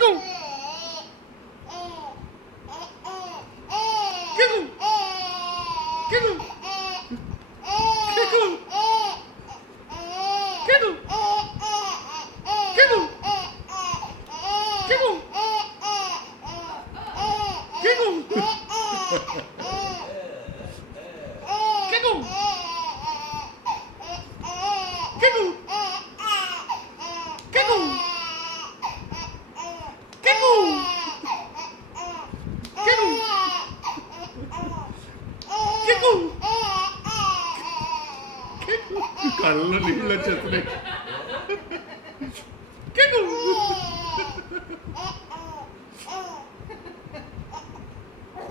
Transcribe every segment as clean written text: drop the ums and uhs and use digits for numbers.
Giggle. Giggle. Giggle. Giggle. Giggle. Giggle. Giggle. Giggle. Giggle. Giggle. Giggle. Giggle. Giggle. కళ్ళు నీళ్ళు వచ్చేస్తున్నాయి. Giggle.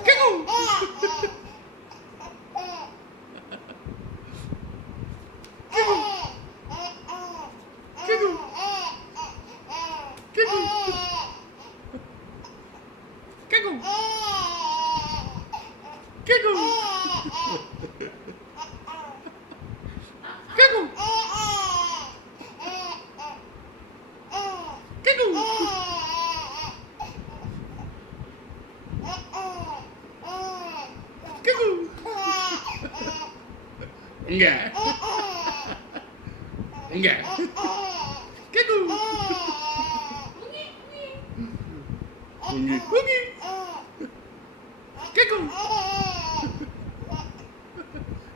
Giggle. Giggle. Giggle. Giggle. Giggle. Giggle. Giggle. Giggle. Enggak. Enggak. Giggle. Bunyi. Bunyi. Giggle.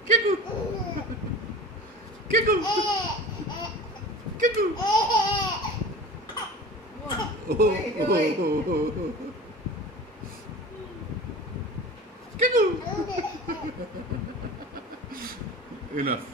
Giggle. Giggle. Giggle. Giggle. Enough.